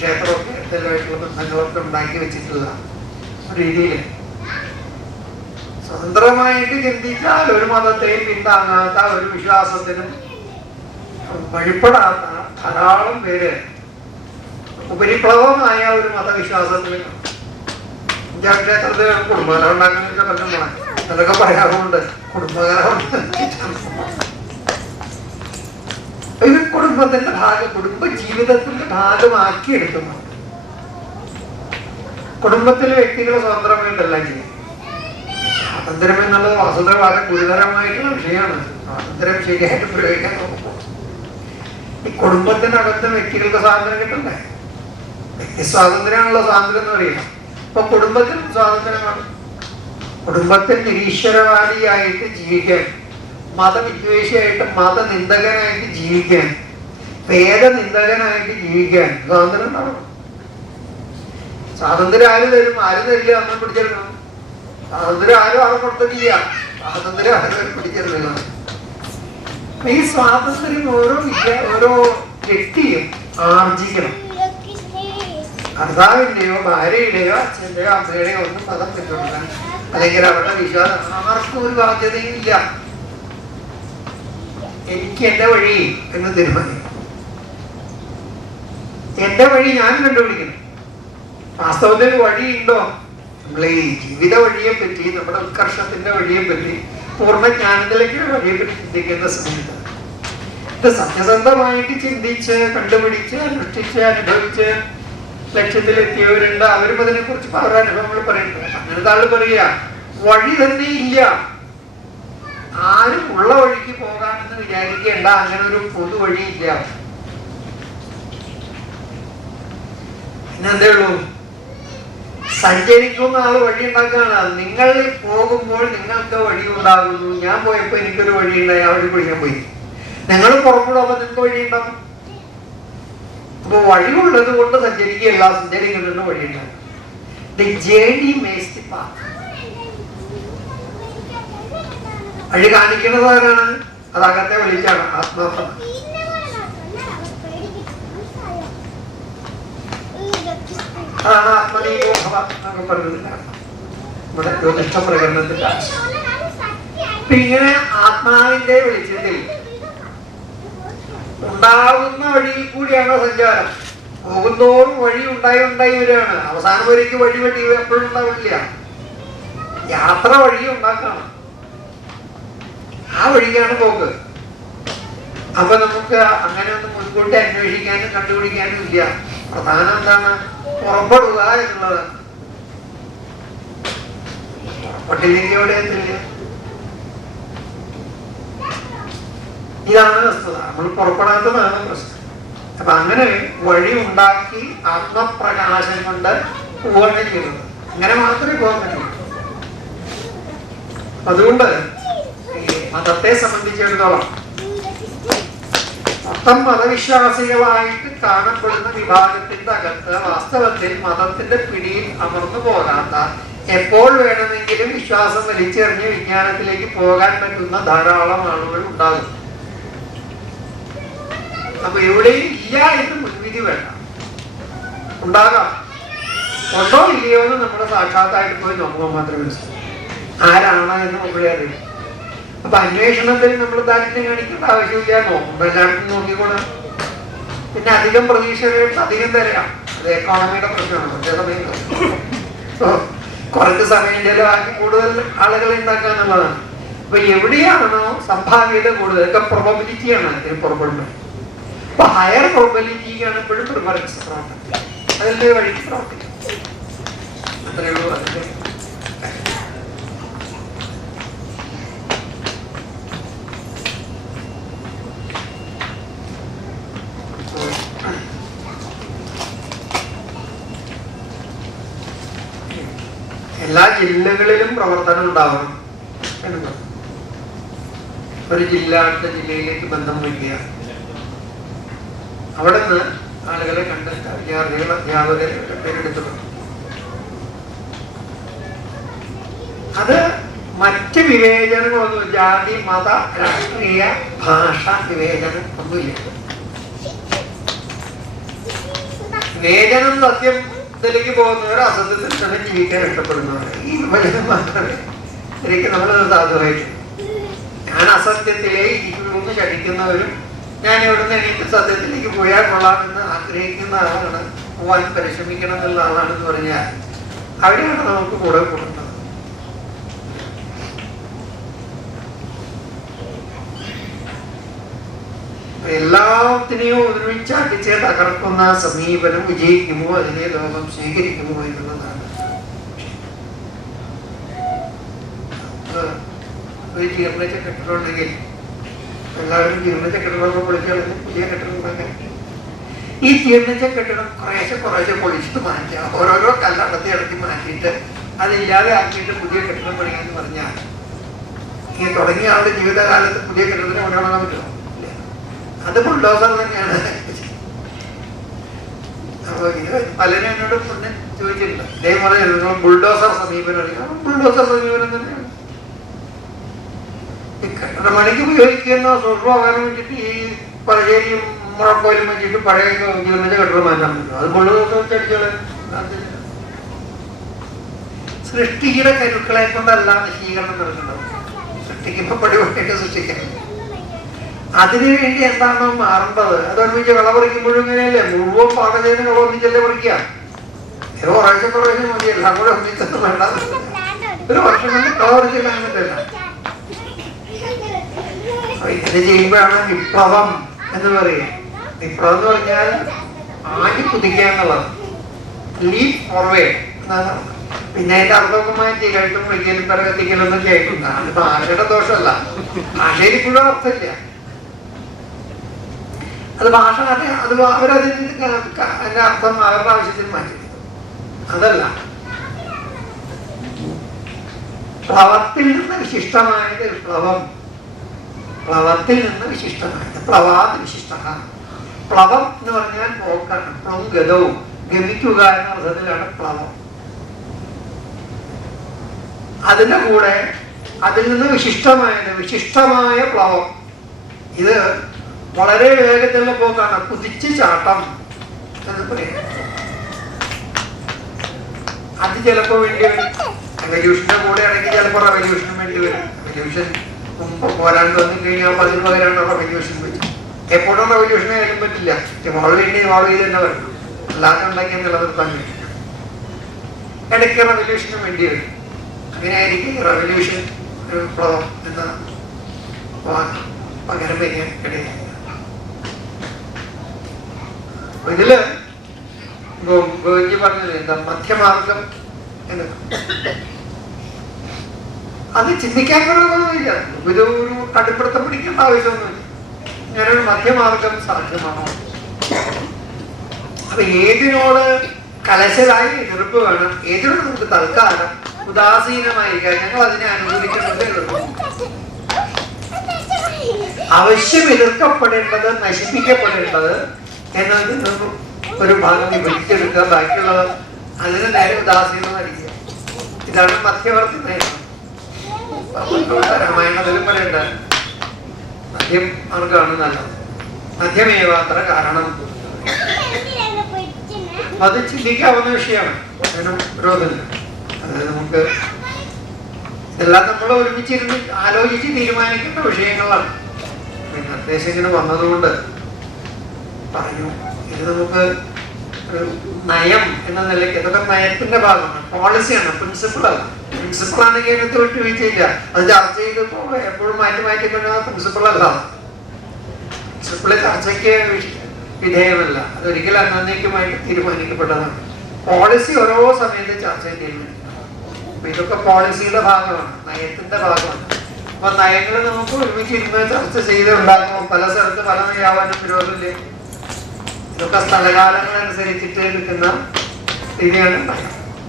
ക്ഷേത്രമൊക്കെ എല്ലായിട്ടുള്ള ബന്ധങ്ങളൊക്കെ ഉണ്ടാക്കി വെച്ചിട്ടുള്ള രീതിയിൽ സ്വതന്ത്രമായിട്ട് ചിന്തിച്ചാൽ ഒരു മതത്തെയും പിന്താങ്ങാത്ത ഒരു വിശ്വാസത്തിനും വഴിപ്പെടാത്ത ധാരാളം പേര് ഉപരിപ്ലവമായ ഒരു മതവിശ്വാസത്തിൽ ക്ഷേത്രത്തിൽ കുടുംബകലം ഉണ്ടാക്കുന്ന പ്രശ്നമാണ് അതൊക്കെ പറയാറുണ്ട്. കുടുംബകലം ഇത് കുടുംബത്തിന്റെ ഭാഗം കുടുംബ ജീവിതത്തിന്റെ ഭാഗമാക്കി എടുക്കുന്നു. കുടുംബത്തിലെ വ്യക്തികൾ സ്വതന്ത്രമായിട്ടല്ല ചെയ്യും സ്വാതന്ത്ര്യം എന്നുള്ളത് വസ്തുത വളരെ ഗുരുതരമായിട്ടുള്ള വിഷയമാണ്. സ്വാതന്ത്ര്യം ശരിയായിട്ട് പ്രയോഗിക്കാൻ നോക്കുമ്പോൾ. ഈ കുടുംബത്തിനകത്ത് വ്യക്തികൾക്ക് സ്വാതന്ത്ര്യം കിട്ടണ്ടേ? വ്യക്തി സ്വാതന്ത്ര്യമാണല്ലോ സ്വാതന്ത്ര്യം എന്ന് പറയുക ഇപ്പൊ കുടുംബത്തിനും സ്വാതന്ത്ര്യമാണ്. കുടുംബത്തിൽ നിരീശ്വരവാദിയായിട്ട് ജീവിക്കാൻ മതവിദ്വേഷിയായിട്ട് മതനിന്ദകനായിട്ട് ജീവിക്കാൻ വേദനിന്ദകനായിട്ട് ജീവിക്കാൻ സ്വാതന്ത്ര്യം ഉണ്ടാവണം. സ്വാതന്ത്ര്യം ആര് തരും ആര് തരില്ല അന്ന് പിടിച്ചെടുക്കണം. സ്വാതന്ത്ര്യം ആരും ആളെ കൊടുത്തിട്ടില്ല സ്വാതന്ത്ര്യം ആരും പിടിച്ചെടുക്കണം. ഈ സ്വാതന്ത്ര്യം ഓരോ ഓരോ വ്യക്തിയും ആർജിക്കണം. ഭർത്താവിന്റെയോ ഭാര്യയുടെയോ അച്ഛന്റെയോ അമ്മയുടെയോ ഒന്നും പദം പിന്തുടരാൻ അല്ലെങ്കിൽ അവരുടെ വിശ്വാസം ആർക്കും ഒരു ബാധ്യതയും ഇല്ല. എനിക്ക് എന്റെ വഴി എന്ന് തീരുമാനിക്കും. എന്റെ വഴി ഞാൻ കണ്ടുപിടിക്കണം. വാസ്തവത്തിൽ വഴിയുണ്ടോ? നമ്മളെ ഈ ജീവിത വഴിയെ പറ്റി നമ്മുടെ ഉത്കർഷത്തിന്റെ വഴിയെ പറ്റി പൂർണജ്ഞാനത്തിലേക്ക് വഴിയെ പറ്റി ചിന്തിക്കുന്ന സമയത്ത്. ഇത് സത്യസന്ധമായിട്ട് ചിന്തിച്ച് കണ്ടുപിടിച്ച് അനുഷ്ഠിച്ച് അനുഭവിച്ച് ലക്ഷ്യത്തിലെത്തിയവരുണ്ട് അവരും അതിനെ കുറിച്ച് അവരുടെ അനുഭവങ്ങൾ പറയുന്നുണ്ട്. അങ്ങനത്തെ ആൾ പറയുക വഴി തന്നെ ഇല്ല. ആരും ഉള്ള വഴിക്ക് പോകാമെന്ന് വിചാരിക്കേണ്ട അങ്ങനെ ഒരു പൊതു വഴിയില്ല പിന്നെന്തേ ഉള്ളൂ? സഞ്ചരിക്കുന്ന ആൾ വഴി ഉണ്ടാക്കുകയാണ് നിങ്ങൾ പോകുമ്പോൾ നിങ്ങൾക്ക് വഴി ഉണ്ടാകുന്നു. ഞാൻ പോയപ്പോ എനിക്കൊരു വഴി ഉണ്ടായി. ആ വഴി ഞാൻ പോയി. നിങ്ങൾ പുറപ്പെടുമ്പോ നിങ്ങൾക്ക് വഴി ഉണ്ടാവും? അപ്പൊ വഴിയുള്ളത് കൊണ്ട് സഞ്ചരിക്കുകയല്ല. Journey makes the path. വഴി കാണിക്കുന്നത് ആരാണ്? അത് അകത്തെ വിളിച്ചാണ് ആത്മാർത്ഥം അതാണ് ആത്മനീയോഭവ എന്നൊക്കെ ഇങ്ങനെ ആത്മാവിന്റെ വെളിച്ചത്തിൽ ഉണ്ടാകുന്ന വഴിയിൽ കൂടിയാണ് സഞ്ചാരം? പോകുന്നോറും വഴി ഉണ്ടായി ഉണ്ടായി വരികയാണ്. അവസാനം വരേക്ക് വഴി വഴി എപ്പോഴും ഉണ്ടാവില്ല. യാത്ര വഴി ഉണ്ടാക്കണം. ആ വഴിക്കാണ് പോക്ക് അപ്പൊ നമുക്ക് അങ്ങനെ ഒന്നും മുൻകൂട്ടി അന്വേഷിക്കാനും കണ്ടുപിടിക്കാനും ഇല്ല. പ്രധാനം എന്താണ്? പുറപ്പെടുക എന്നുള്ളത്. എത്തില്ല? ഇതാണ് വസ്തുത. നമ്മൾ പുറപ്പെടാത്തതാണ് പ്രശ്നം. അപ്പൊ അങ്ങനെ വഴി ഉണ്ടാക്കി ആത്മപ്രകാശം കൊണ്ട് പോവുകയാണ് ചെയ്യുന്നത് അങ്ങനെ മാത്രമേ പോകാൻ പറ്റുള്ളൂ അതുകൊണ്ട് മതത്തെ സംബന്ധിച്ചിടത്തോളം മൊത്തം മതവിശ്വാസികളായിട്ട് കാണപ്പെടുന്ന വിഭാഗത്തിന്റെ അകത്ത് വാസ്തവത്തിൽ മതത്തിന്റെ പിടിയിൽ അമർന്നു പോകാത്ത എപ്പോൾ വേണമെങ്കിലും വിശ്വാസം വലിച്ചെറിഞ്ഞ് വിജ്ഞാനത്തിലേക്ക് പോകാൻ പറ്റുന്ന ധാരാളം ആളുകൾ ഉണ്ടാകും. അപ്പൊ എവിടെയും ഇല്ല എന്ന് മുൻവിധി വേണ്ട. ഉണ്ടാകാം. ഉണ്ടോ ഇല്ലയോ എന്ന് നമ്മുടെ സാക്ഷാത്തായിട്ട് പോയി നോക്കുമ്പോൾ മാത്രമേ ആരാണ് എന്ന് നമ്മളെ അറിയും. അപ്പൊ അന്വേഷണത്തിൽ നമ്മൾ ദാരിദ്ര്യം കാണിക്കേണ്ട ആവശ്യമില്ല. നോക്കുമ്പോ എല്ലായിടത്തും നോക്കിക്കൂടെ പിന്നെ അധികം പ്രതീക്ഷകൾ അധികം തരാം. അത് എക്കോണമിയുടെ പ്രശ്നമാണ്. മറ്റേ സമയം കുറച്ച് സമയം ചെലവാക്കി കൂടുതൽ ആളുകളെ ഉണ്ടാക്കുക എന്നുള്ളതാണ് അപ്പൊ എവിടെയാണോ സംഭാവ്യത കൂടുതൽ ഒക്കെ പ്രൊബബിലിറ്റിയാണ് അതിന് പുറപ്പെടുന്നത്. അപ്പൊ ഹയർ പ്രോബിലിറ്റിക്കാണ് എപ്പോഴും പ്രിഫറൻസ് പ്രവർത്തിക്കുക അതിന്റെ വഴിക്ക് പ്രവർത്തിക്കും അത്രയേ ഉള്ളൂ അതിന്റെ എല്ലാ ജില്ലകളിലും പ്രവർത്തനം ഉണ്ടാവണം. ഒരു ജില്ല അടുത്ത ജില്ലയിലേക്ക് ബന്ധം വയ്ക്കുക. അവിടെ നിന്ന് ആളുകളെ കണ്ടെത്താൻ വിദ്യാർത്ഥികൾ അധ്യാപകരെ പേരെടുത്തു അത് മറ്റ് വിവേചനങ്ങളൊന്നും ജാതി മത രാഷ്ട്രീയ ഭാഷ വിവേചനം ഒന്നുമില്ല. ഏജനം സത്യത്തിലേക്ക് പോകുന്നവർ അസത്യത്തിൽ തന്നെ ജീവിക്കാൻ ഇഷ്ടപ്പെടുന്നവരാണ് ഈ വിഭജനം മാത്രമേ എനിക്ക് നമ്മൾ സാധുവായിട്ട് ഞാൻ അസത്യത്തിലേ ഇരിക്കുമെന്ന് ശഠിക്കുന്നവരും ഞാൻ ഇവിടുന്ന് എനിക്ക് സത്യത്തിലേക്ക് പോയാൽ കൊള്ളാമെന്ന് ആഗ്രഹിക്കുന്ന ആളാണ്. പോവാൻ പരിശ്രമിക്കണം എന്നുള്ള ആളാണെന്ന് പറഞ്ഞാൽ അവിടെയാണ് നമുക്ക് കൂടെ കൂടുന്നത് എല്ലാത്തിനെയും ഒരുമിച്ച് അടിച്ച് തകർക്കുന്ന സമീപനം വിജയിക്കുമോ? അതിനെ ലോകം സ്വീകരിക്കുമോ എന്നുള്ളതാണ്. ഒരു ഈ ജീർണിച്ച കെട്ടിടം കുറേശ്ശെ കുറേശ്ശെ പൊളിച്ചിട്ട് മാറ്റുക ഓരോരോ കല്ലടത്തി ഇടത്തി മാറ്റിയിട്ട് അതില്ലാതെ ആക്കിയിട്ട് പുതിയ കെട്ടിടം പണിയാന്ന് പറഞ്ഞാൽ ഈ തുടങ്ങിയ ആളുടെ ജീവിതകാലത്ത് പുതിയ കെട്ടിടത്തിന് കൊണ്ടുപോകാൻ പറ്റുമോ. അത് ബുൾഡോസർ തന്നെയാണ്. പലരും എന്നോട് മുന്നേ ചോദിച്ചിട്ടുണ്ട് പറഞ്ഞു ബുൾഡോസർ സമീപനം അറിയാം. ബുൾഡോസർ സമീപനം തന്നെയാണ്. കെട്ടിടമണിക്ക് ഉപയോഗിക്കുന്ന സൂക്ഷ്മോപകരണം വെച്ചിട്ട് ഈ പഴശ്ശേരിയും മുഴക്കോലും വെച്ചിട്ട് പഴയ കിലോമീറ്റർ കെട്ടിടം മാറ്റാൻ പറ്റും. അത് ബുൾഡോസർ ദിവസം അടിച്ചാൽ സൃഷ്ടിയുടെ കരുക്കളെ കൊണ്ടല്ല നശീകരണം നടക്കുന്നത്. സൃഷ്ടിക്കുമ്പോൾ പടിപടിയൊക്കെ സൃഷ്ടിക്കണം അതിനുവേണ്ടി എന്താണോ മാറേണ്ടത്? അതൊരുമിച്ച് പറിക്കുമ്പോഴും ഇങ്ങനെയല്ലേ? മുഴുവൻ പാകം ചെയ്യുന്ന കള ഒന്നിച്ചല്ലേ പറിക്കുക? ഏതോ ഒരാഴ്ച പ്രവേശനം മതി എല്ലാം കൂടെ ഒന്നിച്ചൊന്നും വേണ്ട. ഒരു വർഷം കൊണ്ട് കളപറിച്ചില്ല എന്നിട്ടല്ല ഇത് ചെയ്യുമ്പോഴാണ് വിപ്ലവം എന്ന് പറയുക. വിപ്ലവം എന്ന് പറഞ്ഞാൽ ആദ്യം കുതിക്കുക എന്നുള്ളത്. ലീപ് ഫോർവേഡ് പിന്നെ അതിന്റെ അർത്ഥമൊക്കെ മാറ്റി കഴുത്തും വയ്ക്കലും പിറ കത്തിക്കലൊന്നും കേൾക്കുന്ന അത് ആരുടെ ദോഷമല്ല. ഭാഷയിൽ അർത്ഥമില്ല. അത് ഭാഷ അത് അവരത് ക- ക- അതിന്റെ അർത്ഥം അവരുടെ ആവശ്യത്തിന് മാറ്റി. അതല്ല. പ്ലവത്തിൽ നിന്ന് വിശിഷ്ടമായത് വിപ്ലവം പ്ലവത്തിൽ നിന്ന് വിശിഷ്ടമായത് പ്ലവാത് വിശിഷ്ട. പ്ലവം എന്ന് പറഞ്ഞാൽ പോക്കാണ് പ്ലവും ഗതവും ഗമിക്കുക എന്ന അർത്ഥത്തിലാണ് പ്ലവം. അതിന്റെ കൂടെ അതിൽ നിന്ന് വിശിഷ്ടമായത് വിശിഷ്ടമായ പ്ലവം. ഇത് വളരെ വേഗത്തിലുള്ള പോക്കാണ്. കുതിച്ചു ചാട്ടം. എന്ന് പറയാം? അത് ചിലപ്പോ വേണ്ടി വരും. റെവല്യൂഷന്റെ കൂടെ ആണെങ്കിൽ ചിലപ്പോ റെവല്യൂഷനും വേണ്ടി വരും. റെവല്യൂഷൻ മുമ്പ് പോരാൻ തോന്നി കഴിഞ്ഞാൽ അപ്പൊ അതിന് പകരമാണ് റെവല്യൂഷൻ വെച്ച് എപ്പോഴും റെവല്യൂഷൻ ആയാലും പറ്റില്ല. ഇവോൾവ് വേണ്ടി ഇവോൾവ് ചെയ്ത് തന്നെ വരണം അല്ലാതെ ഉണ്ടാക്കിയ നിലനിർത്താൻ വേണ്ടി ഇടയ്ക്ക് റെവല്യൂഷന് വേണ്ടി വരും. അങ്ങനെയായിരിക്കും റെവല്യൂഷൻ ഒരു വിപ്ലവം എന്ന പകരം വയ്ക്കാൻ ഇടയായി ഇതിൽ ഗോവിജി പറഞ്ഞത് എന്താ മധ്യമാർഗം എന്ന്. അത് ചിന്തിക്കാൻ കുറവൊന്നുമില്ല ഒരു ഒരു കടുപ്പിടുത്തം പിടിക്കേണ്ട ആവശ്യമൊന്നുമില്ല. ഞാനൊരു മധ്യമാർഗം സാധ്യമാണോ? അപ്പൊ ഏതിനോട് കലശലായി എതിർപ്പ് വേണം? ഏതിനോട് നമുക്ക് തൽക്കാലം ഉദാസീനമായിരിക്കാം? ഞങ്ങൾ അതിനെ അനുകൂലിക്കുന്നത് ആവശ്യം അവശ്യം എതിർക്കപ്പെടേണ്ടത് നശിപ്പിക്കപ്പെടേണ്ടത് എന്നതിൽ നിന്നും ഒരു ഭാഗം വിഭജിച്ചെടുക്കുക ബാക്കിയുള്ളത് അതിന് നേരെ ഉദാസീനമായിരിക്കുക ഇതാണ് മധ്യവർത്തി നയം. രാമായണത്തിലും പറയണ്ട മദ്യം ആർക്കാണ് നല്ലത്. മദ്യമേവാത്ര കാരണം. അത് ചിന്തിക്കാവുന്ന വിഷയമാണ്. അതിനും വിരോധമില്ല അതായത് നമുക്ക് ഇതെല്ലാം നമ്മൾ ഒരുമിച്ചിരുന്ന് ആലോചിച്ച് തീരുമാനിക്കേണ്ട വിഷയങ്ങളാണ്. പിന്നെ നിർദ്ദേശം ഇങ്ങനെ വന്നതുകൊണ്ട് പറഞ്ഞു ഇത് നമുക്ക് നയം എന്ന നിലയ്ക്ക് ഇതൊക്കെ നയത്തിന്റെ ഭാഗമാണ്. പോളിസിയാണ് പ്രിൻസിപ്പിൾ അല്ല പ്രിൻസിപ്പിൾ ആണെങ്കിൽ അതിനകത്ത് വിട്ടുവീഴ്ചയില്ല അത് ചർച്ച ചെയ്തപ്പോ എപ്പോഴും മാറ്റി മാറ്റി കൊണ്ടുവന്ന പ്രിൻസിപ്പിൾ അല്ല. പ്രിൻസിപ്പിൾ ചർച്ചയ്ക്ക് വിധേയമല്ല. അതൊരിക്കലും അന്നേക്കുമായിട്ട് തീരുമാനിക്കപ്പെട്ടതാണ്. പോളിസി ഓരോ സമയത്ത് ചർച്ച ചെയ്യുന്നു അപ്പൊ ഇതൊക്കെ പോളിസിയുടെ ഭാഗമാണ് നയത്തിന്റെ ഭാഗമാണ്. അപ്പൊ നയങ്ങൾ നമുക്ക് ഒരുമിച്ച് ഇരുന്ന് ചർച്ച ചെയ്ത് പല സ്ഥലത്ത് പല നയാവാനും വിരോധമില്ല ഇതൊക്കെ രീതിയാണ് നയം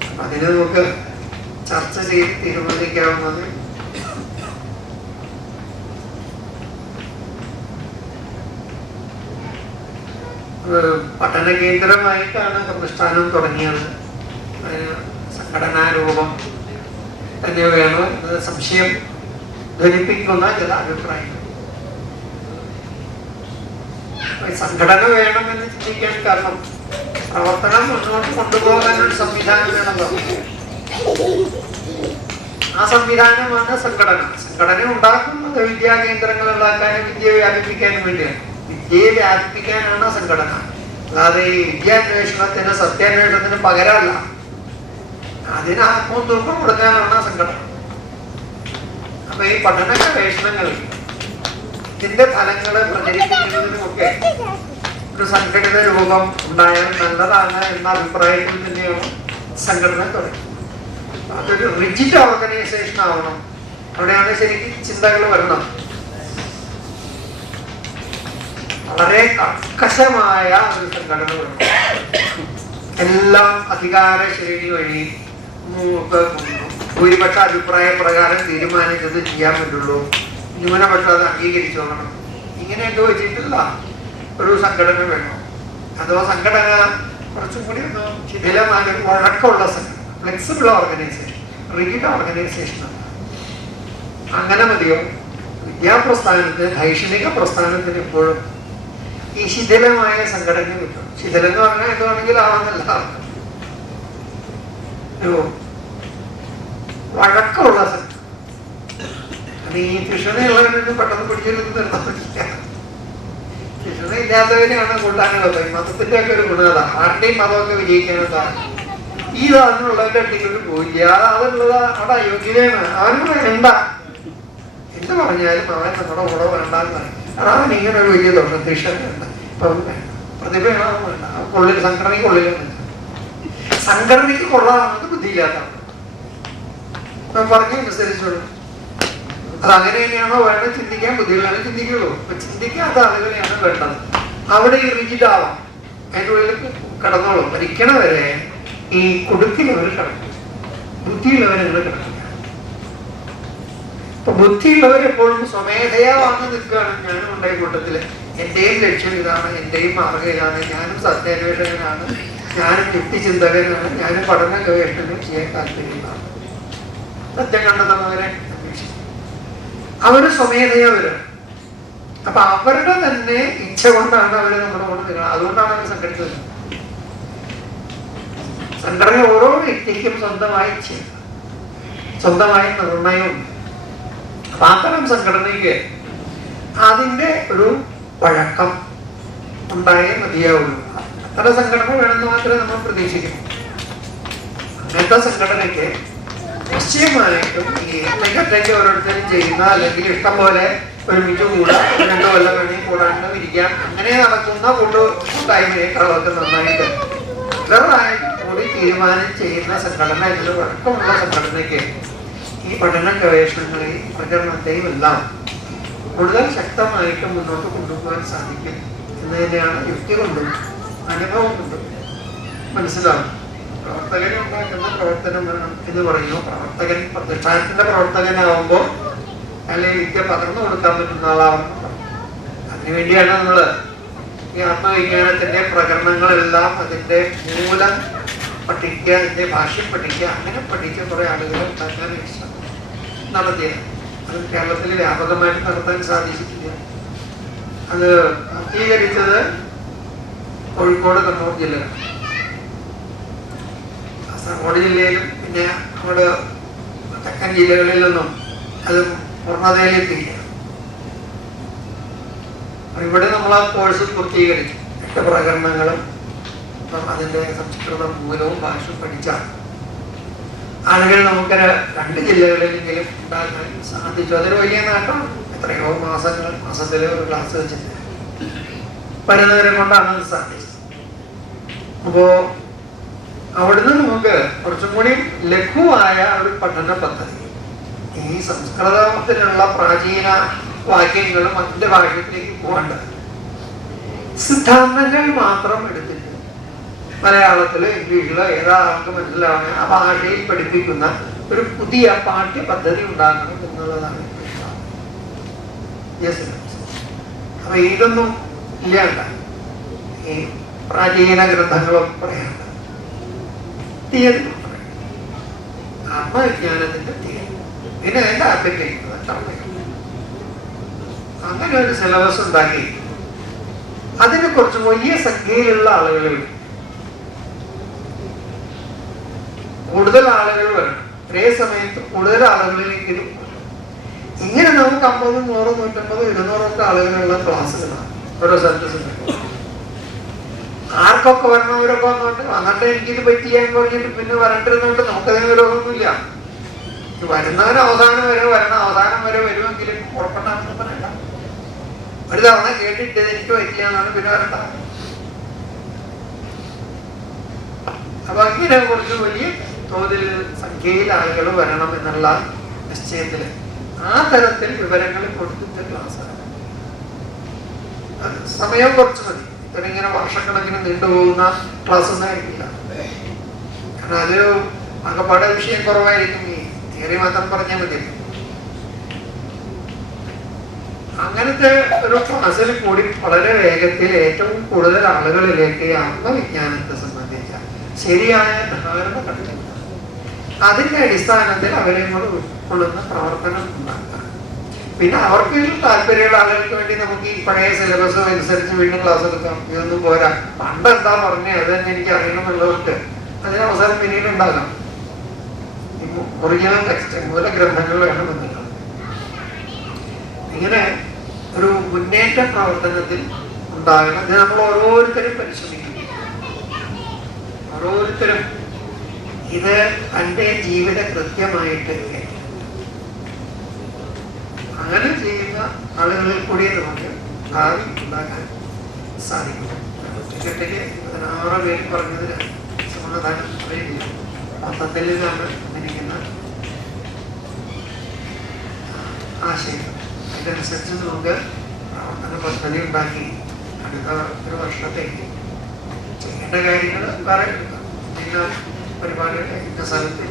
അപ്പൊ അതിന് നമുക്ക് ചർച്ച ചെയ്ത് തീരുമാനിക്കാവുന്നത്. പഠന കേന്ദ്രമായിട്ടാണ് പ്രതിഷ്ഠാനം തുടങ്ങിയത്. സംഘടനാ രൂപം തന്നെ വേണോ എന്നത് സംശയം ധരിപ്പിക്കുന്ന ചില അഭിപ്രായങ്ങൾ. സംഘടന വേണമെന്ന് ചിന്തിക്കാൻ കാരണം പ്രവർത്തനം മുന്നോട്ട് കൊണ്ടുപോകാൻ ഒരു സംവിധാനം വേണമല്ലോ ആ സംവിധാനമാണ് സംഘടന. സംഘടന ഉണ്ടാക്കുന്നത് വിദ്യാ കേന്ദ്രങ്ങൾ ഉണ്ടാക്കാനും വിദ്യ വ്യാപിപ്പിക്കാനും വേണ്ടിയാണ്. വിദ്യയെ വ്യാപിപ്പിക്കാനാണ് സംഘടന. അല്ലാതെ ഈ വിദ്യാന്വേഷണത്തിന് സത്യാന്വേഷണത്തിന് പകരമല്ല. അതിന് ആത്മവും തൂക്കം കൊടുക്കാനാണ് സംഘടന. അപ്പൊ ഈ പഠന ഗവേഷണങ്ങൾ ഇതിന്റെ ഫലങ്ങളെ പ്രചരിപ്പിക്കുന്നതിനുമൊക്കെ ഒരു സംഘടിത രൂപം ഉണ്ടായാൽ നല്ലതാണ് എന്ന അഭിപ്രായത്തിൽ തന്നെയാണ് സംഘടന തുടങ്ങി. അതൊരു റിജിഡ് ഓർഗനൈസേഷൻ ആവണം. അവിടെയാണ് ശരിക്കും ചിന്തകൾ വരുന്നത്. വളരെ കർക്കശമായ ഒരു സംഘടന എല്ലാം അധികാര ശ്രേണി വഴി ഭൂരിപക്ഷ അഭിപ്രായ പ്രകാരം തീരുമാനിച്ചത് ചെയ്യാൻ പറ്റുള്ളൂ. ന്യൂനപക്ഷം അത് അംഗീകരിച്ചോളണം. ഇങ്ങനെയൊക്കെ വെച്ചിട്ടില്ല ഒരു സംഘടന വേണം അഥവാ സംഘടന കുറച്ചും കൂടി ഒരു വഴക്കമുള്ള സംഘടന ഫ്ലെക്സിബിൾ ഓർഗനൈസേഷൻ റിഗിഡ് ഓർഗനൈസേഷൻ അങ്ങനെ മതിയോ? വിദ്യാപ്രസ്ഥാനത്തിന് ധൈക്ഷണിക പ്രസ്ഥാനത്തിന് എപ്പോഴും ഈ ശിഥിലമായ സംഘടന കിട്ടും. ശിഥിലം എന്ന് പറഞ്ഞാൽ എന്താണെങ്കിൽ ആണെന്നല്ല. ഒരു വഴക്കമുള്ള സംഘടന അത് ഈ കൃഷ്ണനുള്ളവരൊന്നും പെട്ടെന്ന് പിടിച്ചിരുന്ന് നിർത്താൻ പറ്റില്ല. കൃഷ്ണ ഇല്ലാത്തവരെയാണ് കൂട്ടാനുള്ളത് മതത്തിന്റെ ഒക്കെ ഒരു ഗുണത. ആരുടെയും മതമൊക്കെ വിജയിക്കാനുള്ള ഈ അതിനുള്ളവരുടെ അടുത്തേക്ക് പോയില്ല. അത് അതുള്ളത് അവിടെ അയോഗ്യതയാണ്. അവനും വേണ്ട. എന്ത് പറഞ്ഞാലും അവൻ നമ്മുടെ കൂടെ വേണ്ടെന്ന് പറയും. അവൻ ഇങ്ങനെ ഒരു വലിയ ദോഷം വേണ്ട ഇപ്പൊ അവൻ വേണ്ട. കൊള്ളിൽ സംഘടനയ്ക്ക് സംഘടനയ്ക്ക് കൊള്ളാമെന്നത് ബുദ്ധിയില്ലാത്തതാണ് ഞാൻ പറഞ്ഞനുസരിച്ചുള്ളൂ അത് അങ്ങനെ തന്നെയാണോ വേണ്ടത്? ചിന്തിക്കാൻ ബുദ്ധികളാണ് ചിന്തിക്കുള്ളൂ. അപ്പൊ ചിന്തിക്കാത്ത ആളുകളെയാണ് വേണ്ടത്. അവിടെ ഈ റിജിഡാവാം അതിന്റെ ഉള്ളിൽ കടന്നോളും. മരിക്കണ വരെ ഈ കുടുക്കിലവർ കിടക്കും. ബുദ്ധിയുള്ളവരങ്ങൾ കിടക്കില്ല. ഇപ്പൊ ബുദ്ധിയുള്ളവർ എപ്പോഴും സ്വമേധയാ വന്ന് നിൽക്കുകയാണ്. ഞാനും ഉണ്ടായി കൂട്ടത്തിൽ. എന്റെയും ലക്ഷ്യം ഇതാണ്. എന്റെയും മാർഗ ഇതാണ്. ഞാനും സത്യാന്വേഷകനാണ്. ഞാനും യുക്തിചിന്തകനാണ്. ഞാനും പഠന ഗവേഷണം ചെയ്യാൻ താല്പര്യമാണ് സത്യം കണ്ടെത്തുന്നവരെ അവർ സ്വമേധയാ വരും അപ്പൊ അവരുടെ തന്നെ ഇച്ഛ കൊണ്ടാണ് അവർ നമ്മുടെ കൂടെ നിൽക്കുന്നത്. അതുകൊണ്ടാണ് അവർ സംഘടിച്ചത് സംഘടന ഓരോ വ്യക്തിക്കും സ്വന്തമായി ഇച്ഛയുണ്ട് സ്വന്തമായ നിർണയമുണ്ട് അത്തരം സംഘടനയ്ക്ക് അതിന്റെ ഒരു പഴക്കം ഉണ്ടായേ മതിയാവുള്ളൂ. അത്തരം സംഘടന വേണമെന്ന് മാത്രമേ നമ്മൾ പ്രതീക്ഷിക്കും. അങ്ങനത്തെ സംഘടനയ്ക്ക് നിശ്ചയമായിട്ടും ഈ ഒറ്റയ്ക്ക് ഓരോരുത്തരും ചെയ്യുന്ന അല്ലെങ്കിൽ ഇഷ്ടം പോലെ ഒരുമിച്ച് കൂടാം രണ്ടു കൊല്ലം വേണമെങ്കിൽ കൂടാണ്ട് ഇരിക്കാം. അങ്ങനെ നടക്കുന്ന കൂട്ടായ്മയെ കളവൊക്കെ നന്നായിട്ട്. ഇവരായിട്ട് കൂടി തീരുമാനം ചെയ്യുന്ന സംഘടന ഇതിൽ വഴക്കമുള്ള സംഘടനയ്ക്ക് ഈ പഠന ഗവേഷണങ്ങളെയും പ്രചരണത്തെയും എല്ലാം കൂടുതൽ ശക്തമായിട്ട് മുന്നോട്ട് കൊണ്ടുപോകാൻ സാധിക്കും. എന്നതിനെയാണ് യുക്തി കൊണ്ടും അനുഭവം കൊണ്ടും മനസ്സിലാവും. പ്രവർത്തകനെ ഉണ്ടാക്കുന്ന പ്രവർത്തനം എന്ന് പറയുന്നു പ്രവർത്തകൻ പ്രതിഷ്ഠാനത്തിന്റെ പ്രവർത്തകനാവുമ്പോൾ അല്ലെങ്കിൽ വിദ്യ പകർന്നു കൊടുക്കാൻ പറ്റുന്ന ആളാവണം അതിനുവേണ്ടിയാണ് നമ്മൾ ഈ ആത്മവിജ്ഞാനത്തിന്റെ പ്രകടനങ്ങളെല്ലാം അതിന്റെ മൂല പഠിക്കുക അതിന്റെ ഭാഷ്യം പഠിക്കുക അങ്ങനെ പഠിച്ച കുറെ ആളുകളെ ഉണ്ടാക്കാൻ നടത്തിയത് അത് കേരളത്തിൽ വ്യാപകമായിട്ട് നടത്താൻ സാധിച്ചിട്ടില്ല അത് അംഗീകരിച്ചത് കോഴിക്കോട് കണ്ണൂർ ജില്ലകൾ കാസർഗോഡ് ജില്ലയിലും പിന്നെ നമ്മുടെ തെക്കൻ ജില്ലകളിൽ നിന്നും അത് പൂർണതയിലെത്തില്ല ഇവിടെ നമ്മൾ ആ കോഴ്സ് പൂർത്തീകരിച്ചു. എട്ട് പ്രകരണങ്ങളും അതിന്റെ സംസ്കൃത മൂലവും ഭാഷ പഠിച്ചാണ്. ആളുകൾ നമുക്ക് രണ്ട് ജില്ലകളിലെങ്കിലും ഉണ്ടാക്കാൻ സാധിച്ചു. അതൊരു വലിയ നേട്ടമാണ്. എത്രയോ മാസങ്ങൾ മാസത്തിലെ ഒരു ക്ലാസ് വെച്ചിട്ട്. പരനേരം കൊണ്ടാണ് സാധിച്ചത്. അപ്പോ അവിടുന്ന് നമുക്ക് കുറച്ചും കൂടി ലഘുവായ ഒരു പഠന പദ്ധതി. ഈ സംസ്കൃതത്തിലുള്ള പ്രാചീന വാക്യങ്ങളും അതിന്റെ ഭാഷത്തിലേക്ക് പോകേണ്ട. സിദ്ധാന്തങ്ങൾ മാത്രം എടുത്തിട്ട് മലയാളത്തിലോ ഇംഗ്ലീഷിലോ ഏതാർക്കും മനസ്സിലാവുന്ന ആ ഭാഷയിൽ പഠിപ്പിക്കുന്ന ഒരു പുതിയ പാഠ്യ പദ്ധതി ഉണ്ടാക്കണം എന്നുള്ളതാണ് അപ്പൊ ഇതൊന്നും ഇല്ലാണ്ട. ഈ പ്രാചീന ഗ്രന്ഥങ്ങളും പറയാണ്ട തീയതി ആത്മവിജ്ഞാനത്തിന്റെ തീയതി. ഇതിനെ എന്താ അഭ്യർത്ഥിക്കുന്നത് അങ്ങനെ ഒരു സിലബസ് ഉണ്ടാക്കി. അതിനെ കുറിച്ച് വലിയ സംഖ്യയിലുള്ള ആളുകൾ കൂടുതൽ ആളുകൾ വരണം ഒരേ സമയത്ത് കൂടുതൽ ആളുകളിലേക്കും ഇങ്ങനെ നമുക്ക് അമ്പത് നൂറ് നൂറ്റമ്പത് ഇരുന്നൂറൊക്കെ ആളുകളുള്ള ക്ലാസ്സുകളാണ് ഓരോ സ്ഥലത്ത് ആർക്കൊക്കെ വരണവരൊക്കെ വന്നോണ്ട് വന്നിട്ട് എനിക്കിത് പറ്റിയാൻ പറഞ്ഞിട്ട് പിന്നെ വരണ്ടിരുന്നോണ്ട് നമുക്കതിന് വിരോധമൊന്നുമില്ല വരുന്നവൻ അവസാനം വരെ വരണം. അവസാനം വരെ വരുമെങ്കിലും പുറപ്പെട്ടാണെന്ന് പറയണ്ട. ഒരു തവണ കേട്ടിട്ട് എനിക്ക് പറ്റിയാന്നാണ് പിന്നെ വരണ്ട. അപ്പൊ അങ്ങനെ കുറച്ച് വലിയ തോതിൽ സംഖ്യയിൽ ആളുകൾ വരണം എന്നുള്ള നിശ്ചയത്തിൽ ആ തരത്തിൽ വിവരങ്ങൾ കൊടുത്തിട്ട് ക്ലാസ് സമയം കുറച്ച് മതി. ഇങ്ങനെ വർഷക്കണക്കിന് നീണ്ടുപോകുന്ന ക്ലാസ് ആയിരിക്കില്ല. കാരണം അത് അകപ്പാടെ വിഷയം കുറവായിരിക്കും. ഈ തിയറി മാത്രം പറഞ്ഞാൽ മതി. അങ്ങനത്തെ ഒരു ക്ലാസ്സിൽ കൂടി വളരെ വേഗത്തിൽ ഏറ്റവും കൂടുതൽ ആളുകളിലേക്ക് ആത്മവിജ്ഞാനത്തെ സംബന്ധിച്ച ശരിയായ ധാരണ കണ്ടെത്തുന്നത് അതിന്റെ അടിസ്ഥാനത്തിൽ അവരെ ഉൾക്കൊള്ളുന്ന പ്രവർത്തനം ഉണ്ടാക്കുക. പിന്നെ അവർക്ക് താല്പര്യമുള്ള ആളുകൾക്ക് വേണ്ടി നമുക്ക് ഈ പഴയ സിലബസ് അനുസരിച്ച് വീണ്ടും ക്ലാസ് എടുക്കാം. ഇതൊന്നും പോരാ. പണ്ട് എന്താ പറഞ്ഞേ അത് തന്നെ എനിക്ക് അറിയണമെന്നുള്ളവർക്ക് അതിന് അവസരം പിന്നീട് ഉണ്ടാകാം. ഒറിജിനൽ ടെക്സ്റ്റ് മൂല ഗ്രന്ഥങ്ങൾ വേണമെന്നില്ല ഇങ്ങനെ ഒരു മുന്നേറ്റ പ്രവർത്തനത്തിൽ ഉണ്ടാകണം. ഇത് നമ്മൾ ഓരോരുത്തരും പരിശ്രമിക്കും ഓരോരുത്തരും ഇത് തന്റെ ജീവിത കൃത്യമായിട്ട്. അങ്ങനെ ചെയ്യുന്ന ആളുകളിൽ കൂടി നമുക്ക് ഭാവി ഉണ്ടാക്കാൻ സാധിക്കും ഒറ്റക്കെട്ടിൽ പതിനാറ് പേര് പറഞ്ഞതിന് സമാധാനം പറയുന്നില്ല മൊത്തത്തിൽ ഇതാണ് ഇരിക്കുന്ന ആശയം. ഇതനുസരിച്ച് നമുക്ക് പ്രവർത്തന പദ്ധതി ഉണ്ടാക്കി അടുത്ത ഒരു വർഷത്തേക്ക് ചെയ്യേണ്ട കാര്യങ്ങൾ പരിപാടികൾ ഇന്ന സ്ഥലത്ത്